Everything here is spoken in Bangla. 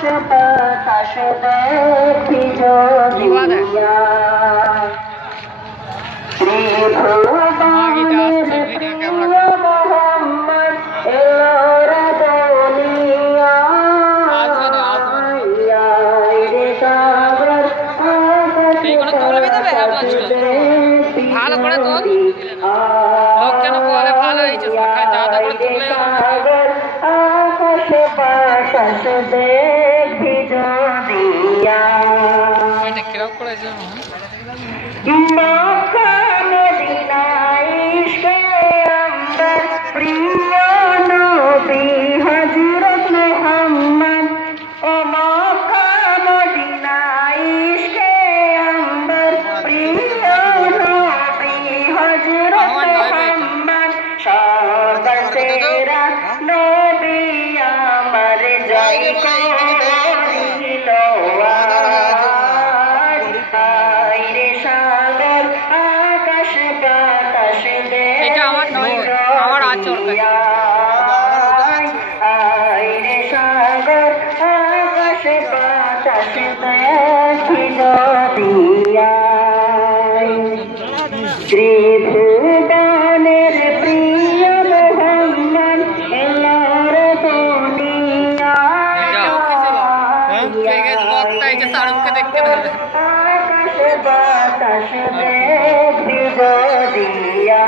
বাতাস দেখি জমিয়া মোহাম্মদ এলো রে দুনিয়া ভালো করে তোল লোক যেন বলে ভালো হয়েছে যাদা করে তুললে আকাশে বাতাস দেখি জমিয়া কিরকম করেছে মক্কা মদিনা ইশকে আম্বার প্রিয় নবী হযরত মুহাম্মদ ও মক্কা মদিনা ইশকে আম্বার প্রিয় নবী হযরত মুহাম্মদ সদা তেরা নবী আমার জয় করিল এটা আমার নয় আমার আছে ওর কাছে আইরে সাগর আকাশ বাতাস দেখি নদিয়া ত্রিভুবনের প্রিয় মোহাম্মদ এলো রে দুনিয়া শাহরুখকে দেখতে পাবে আকাশ বাতাস দেখি নদিয়া